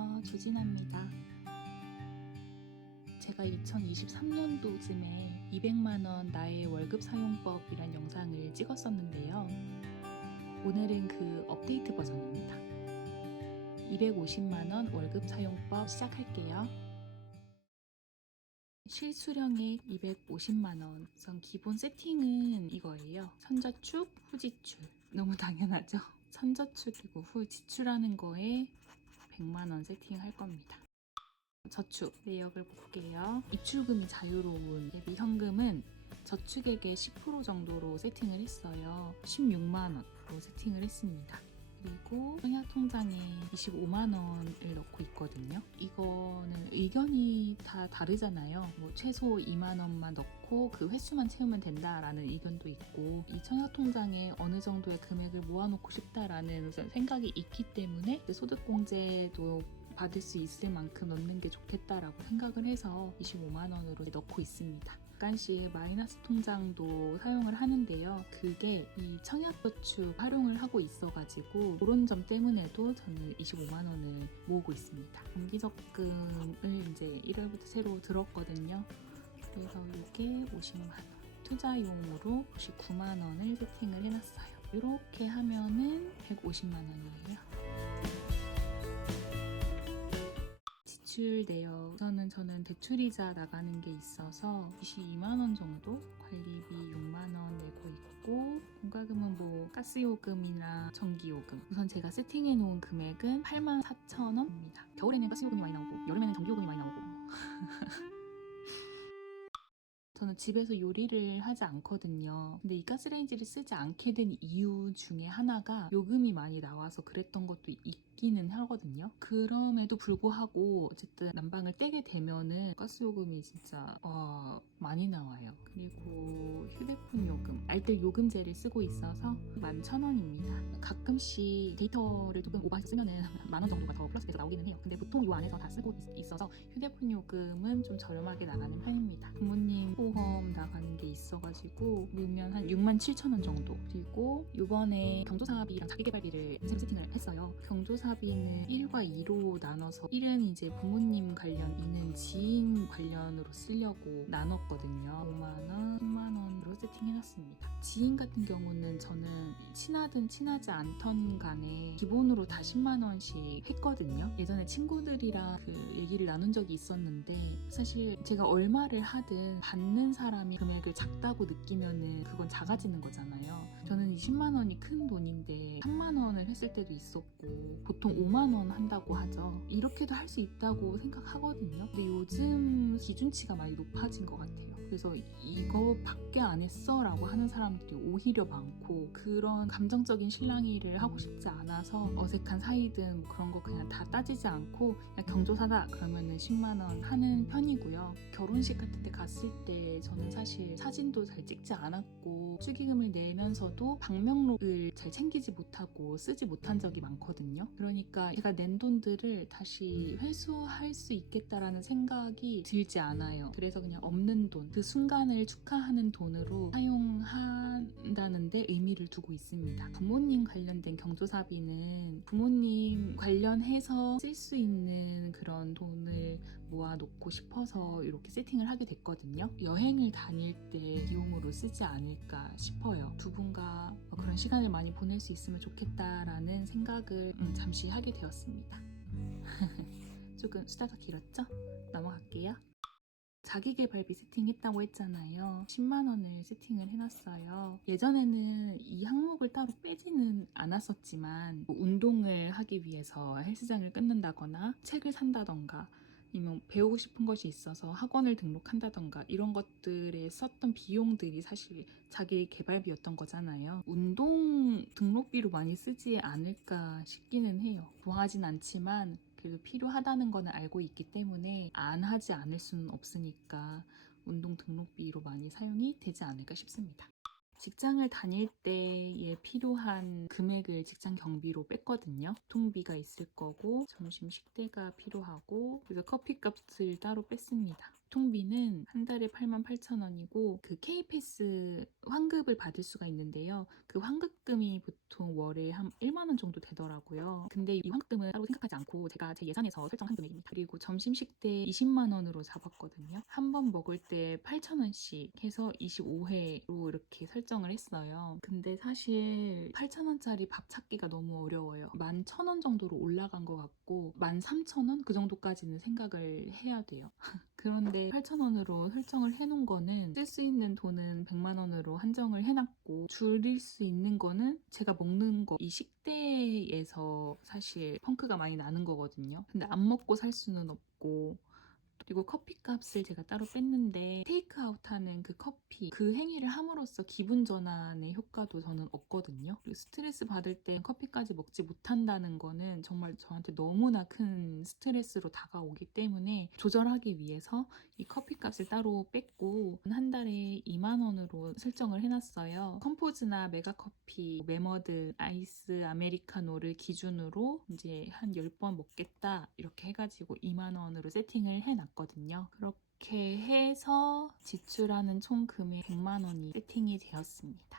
안녕하세요. 주진아입니다. 제가 2023년도쯤에 200만원 나의 월급 사용법이란 영상을 찍었었는데요. 오늘은 그 업데이트 버전입니다. 250만원 월급 사용법 시작할게요. 실수령액 250만원. 우선 기본 세팅은 이거예요. 선저축, 후지출. 너무 당연하죠? 선저축이고 후지출하는 거에 100만원 세팅할 겁니다. 저축 내역을 볼게요. 입출금이 자유로운 예비 현금은 저축액의 10% 정도로 세팅을 했어요. 16만원으로 세팅을 했습니다. 그리고 청약통장에 25만원을 넣고 있거든요. 이거는 의견이 다 다르잖아요. 뭐 최소 2만원만 넣고 그 횟수만 채우면 된다라는 의견도 있고, 이 청약통장에 어느 정도의 금액을 모아놓고 싶다라는 생각이 있기 때문에 소득공제도 받을 수 있을 만큼 넣는 게 좋겠다라고 생각을 해서 25만원으로 넣고 있습니다. 약간씩 마이너스 통장도 사용을 하는데요. 그게 이 청약저축 활용을 하고 있어가지고 그런 점 때문에도 저는 25만원을 모으고 있습니다. 정기적금을 이제 1월부터 새로 들었거든요. 그래서 이게 50만원, 투자용으로 99만원을 세팅을 해놨어요. 이렇게 하면은 150만원이에요. 지출 내역, 저는 대출이자 나가는 게 있어서 22만원 정도, 관리비 6만원 내고 있고, 공과금은 뭐 가스요금이나 전기요금, 우선 제가 세팅해 놓은 금액은 84,000원입니다. 겨울에는 가스요금이 많이 나오고 여름에는 전기요금이 많이 나오고 저는 집에서 요리를 하지 않거든요. 근데 이 가스레인지를 쓰지 않게 된 이유 중에 하나가 요금이 많이 나와서 그랬던 것도 있기는 하거든요. 그럼에도 불구하고 어쨌든 난방을 떼게 되면은 가스요금이 진짜 많이 나와요. 그리고 휴대폰 요금, 알뜰 요금제를 쓰고 있어서 11,000원입니다. 가끔씩 데이터를 조금 오버해서 쓰면은 10,000원 정도가 더 플러스돼서 나오기는 해요. 근데 보통 요 안에서 다 쓰고 있어서 휴대폰 요금은 좀 저렴하게 나가는 편입니다. 부모님 보험 나가는 게 있어가지고 물면 한 67,000원 정도. 그리고 이번에 경조사비랑 자기개발비를 새로 세팅을 했어요. 경조사비는 1과 2로 나눠서 1은 이제 부모님 관련, 2는 지인 관련으로 쓰려고 나눴거든요. 5만원, 10만원으로 세팅해놨습니다. 지인 같은 경우는 저는 친하든 친하지 않던 간에 기본으로 다 10만원씩 했거든요. 예전에 친구들이랑 그 얘기를 나눈 적이 있었는데, 사실 제가 얼마를 하든 받는 사람이 금액을 작다고 느끼면은 그건 작아지는 거잖아요. 저는 20만원이 큰 돈인데 3만원을 했을 때도 있었고, 보통 5만원 한다고 하죠. 이렇게도 할 수 있다고 생각하거든요. 근데 요즘 기준치가 많이 높아진 것 같아요. 그래서 이거밖에 안 했어? 라고 하는 사람들이 오히려 많고, 그런 감정적인 실랑이를 하고 싶지 않아서 어색한 사이든 뭐 그런 거 그냥 다 따지지 않고 그냥 경조사다 그러면은 10만원 하는 편이고요. 결혼식 같은 데 갔을 때 저는 사실 사진도 잘 찍지 않았고 축의금을 내면서도 방명록을 잘 챙기지 못하고 쓰지 못한 적이 많거든요. 그러니까 제가 낸 돈들을 다시 회수할 수 있겠다라는 생각이 들지 않아요. 그래서 그냥 없는 돈, 그 순간을 축하하는 돈으로 사용한다는 데 의미를 두고 있습니다. 부모님 관련된 경조사비는 부모님 관련해서 쓸 수 있는 그런 돈을 모아놓고 싶어서 이렇게 세팅을 하게 됐거든요. 여행을 다닐 때 비용으로 쓰지 않을까 싶어요. 두 분과 그런 시간을 많이 보낼 수 있으면 좋겠다라는 생각을 잠시 하게 되었습니다. 조금 수다가 길었죠? 넘어갈게요. 자기계발비 세팅했다고 했잖아요. 10만원을 세팅을 해놨어요. 예전에는 이 항목을 따로 빼지는 않았었지만 운동을 하기 위해서 헬스장을 끊는다거나 책을 산다던가 아니면 배우고 싶은 것이 있어서 학원을 등록한다던가 이런 것들에 썼던 비용들이 사실 자기 개발비였던 거잖아요. 운동 등록비로 많이 쓰지 않을까 싶기는 해요. 좋아하진 않지만 그래도 필요하다는 거는 알고 있기 때문에 안 하지 않을 수는 없으니까 운동 등록비로 많이 사용이 되지 않을까 싶습니다. 직장을 다닐 때에 필요한 금액을 직장 경비로 뺐거든요. 교통비가 있을 거고 점심 식대가 필요하고 그래서 커피값을 따로 뺐습니다. 교통비는 한 달에 88,000원이고 그 K패스 환급을 받을 수가 있는데요. 그 환급금이 보통 월에 한 1만 원 정도 되더라고요. 근데 이 환급금은 따로 생각하지 않고 제가 제 예산에서 설정한 금액입니다. 그리고 점심식 때 20만 원으로 잡았거든요. 한 번 먹을 때 8,000원씩 해서 25회로 이렇게 설정을 했어요. 근데 사실 8,000원짜리 밥 찾기가 너무 어려워요. 11,000원 정도로 올라간 것 같고 13,000원 그 정도까지는 생각을 해야 돼요. 그런데 8,000원으로 설정을 해놓은 거는 쓸 수 있는 돈은 100만 원으로 한정을 해놨고 줄일 수 있는 거는 제가 먹는 거 이 식대에서 사실 펑크가 많이 나는 거거든요. 근데 안 먹고 살 수는 없고 그리고 커피값을 제가 따로 뺐는데 테이크아웃하는 그 커피 그 행위를 함으로써 기분 전환의 효과도 저는 없거든요. 그리고 스트레스 받을 때 커피까지 먹지 못한다는 거는 정말 저한테 너무나 큰 스트레스로 다가오기 때문에 조절하기 위해서 이 커피값을 따로 뺐고 한 달에 2만 원으로 설정을 해놨어요. 컴포즈나 메가커피, 메머드, 아이스 아메리카노를 기준으로 이제 한 10번 먹겠다 이렇게 해가지고 2만 원으로 세팅을 해놨거든요. 그렇게 해서 지출하는 총 금액 100만 원이 세팅이 되었습니다.